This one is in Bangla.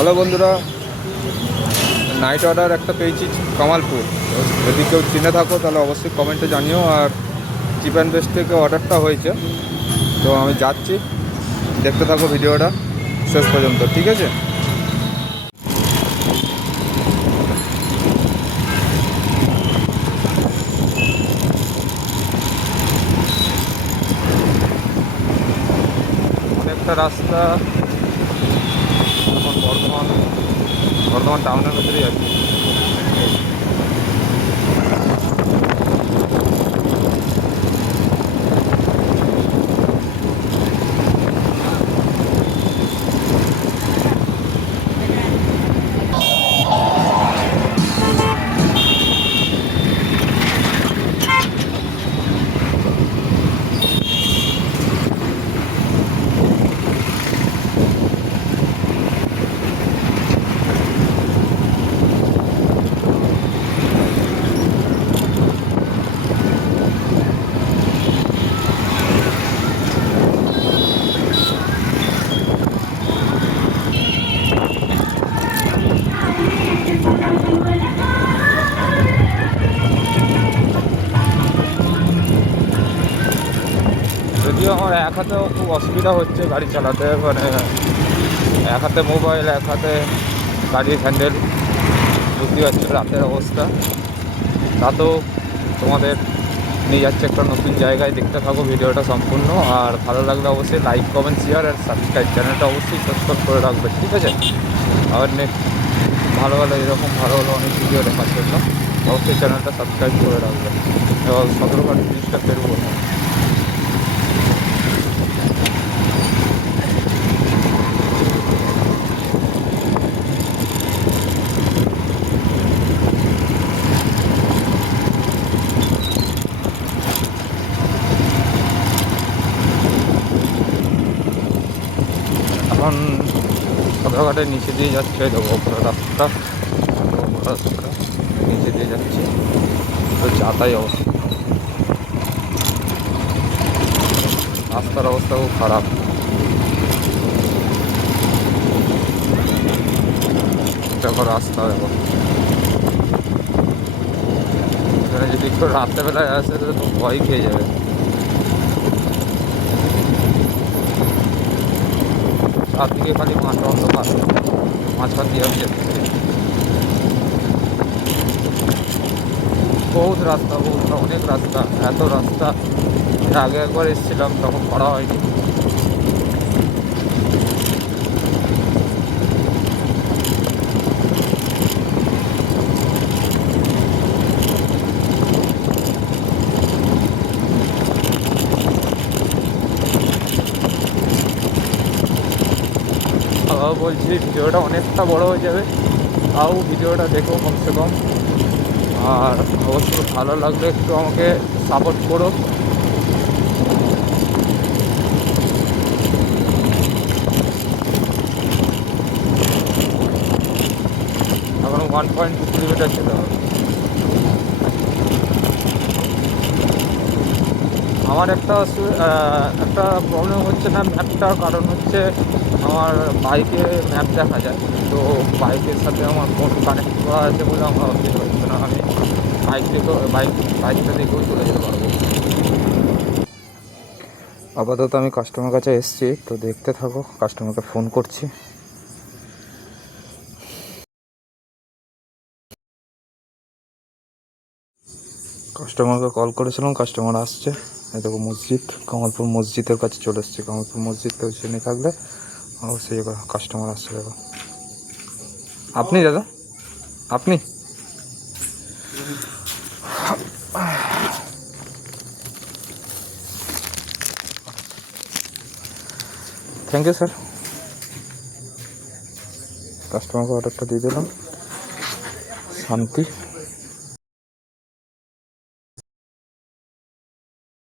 হ্যালো বন্ধুরা, নাইট অর্ডার একটা পেয়েছি কামালপুর। যদি কেউ চিনে থাকো তাহলে অবশ্যই কমেন্টে জানিও। আর চিপ অ্যান্ড বেস্ট থেকে অর্ডারটা হয়েছে, তো আমি যাচ্ছি, দেখতে থাকো ভিডিওটা শেষ পর্যন্ত, ঠিক আছে? অনেকটা রাস্তা এখন বর্ধমান টাউনের ভেতরেই আছে। যদিও আমার এক হাতেও খুব অসুবিধা হচ্ছে গাড়ি চালাতে, মানে এক হাতে মোবাইল, এক হাতে গাড়ির হ্যান্ডেল, বুঝতে পারছি রাতের অবস্থা। তাতেও তোমাদের নিয়ে যাচ্ছে একটা নতুন জায়গায়, দেখতে থাকো ভিডিওটা সম্পূর্ণ। আর ভালো লাগলে অবশ্যই লাইক, কমেন্ট, শেয়ার আর সাবস্ক্রাইব, চ্যানেলটা অবশ্যই সাবস্ক্রাইব করে রাখবে, ঠিক আছে? আবার নেক্সট ভালো এরকম ভালো অনেক ভিডিও দেখার জন্য অবশ্যই চ্যানেলটা সাবস্ক্রাইব করে রাখবে। এবং 17 জিনিসটা ফেরবো না। এখন সদরঘাটের নিচে দিয়ে যাচ্ছে, দেখো ওপরে রাস্তা, নিচে দিয়ে যাচ্ছে, তো যাতাই অবস্থা, রাস্তার অবস্থা খুব খারাপ। দেখো রাস্তা, দেখো এখানে যদি একটু রাত্রেবেলায় আসে তো ভয় খেয়ে যাবে। চারদিকে খালি মাঠ, অন্ধকার, মাঝখান দিয়ে আমি যাচ্ছি। বহুত রাস্তা, অনেক রাস্তা, এত রাস্তা আগে একবার এসেছিলাম, তখন করা হয়নি। আবার বলছি ভিডিওটা অনেকটা বড় হয়ে যাবে, তাও ভিডিওটা দেখো কমসে কম। আর অবশ্যই ভালো লাগলে একটু আমাকে সাপোর্ট করো। এখন 1.2 কিলোমিটার যেতে হবে। আমার একটা প্রবলেম হচ্ছে না ম্যাপটার, কারণ হচ্ছে আমার বাইকে ম্যাপ দেখা যায়, তো বাইকের সাথে আমার ফোন কানেক্ট করা আছে বলে আমার অসুবিধা হচ্ছে না। আমি বাইকটা দেখেও চলে যেতে পারবো। আপাতত আমি কাস্টমার কাছে এসেছি, তো দেখতে থাকো, কাস্টমারকে ফোন করছি। কাস্টমারকে কল করেছিলাম, কাস্টমার আসছে। এই দেখো মসজিদ, কামালপুর মসজিদের কাছে চলে এসেছি। কামালপুর মসজিদ কেউ চিনে থাকলে অবশ্যই কাস্টমার আসছে। দেখো আপনি দাদা, আপনি থ্যাংক ইউ স্যার। কাস্টমারকে অর্ডারটা দিয়ে দিলাম। শান্তি।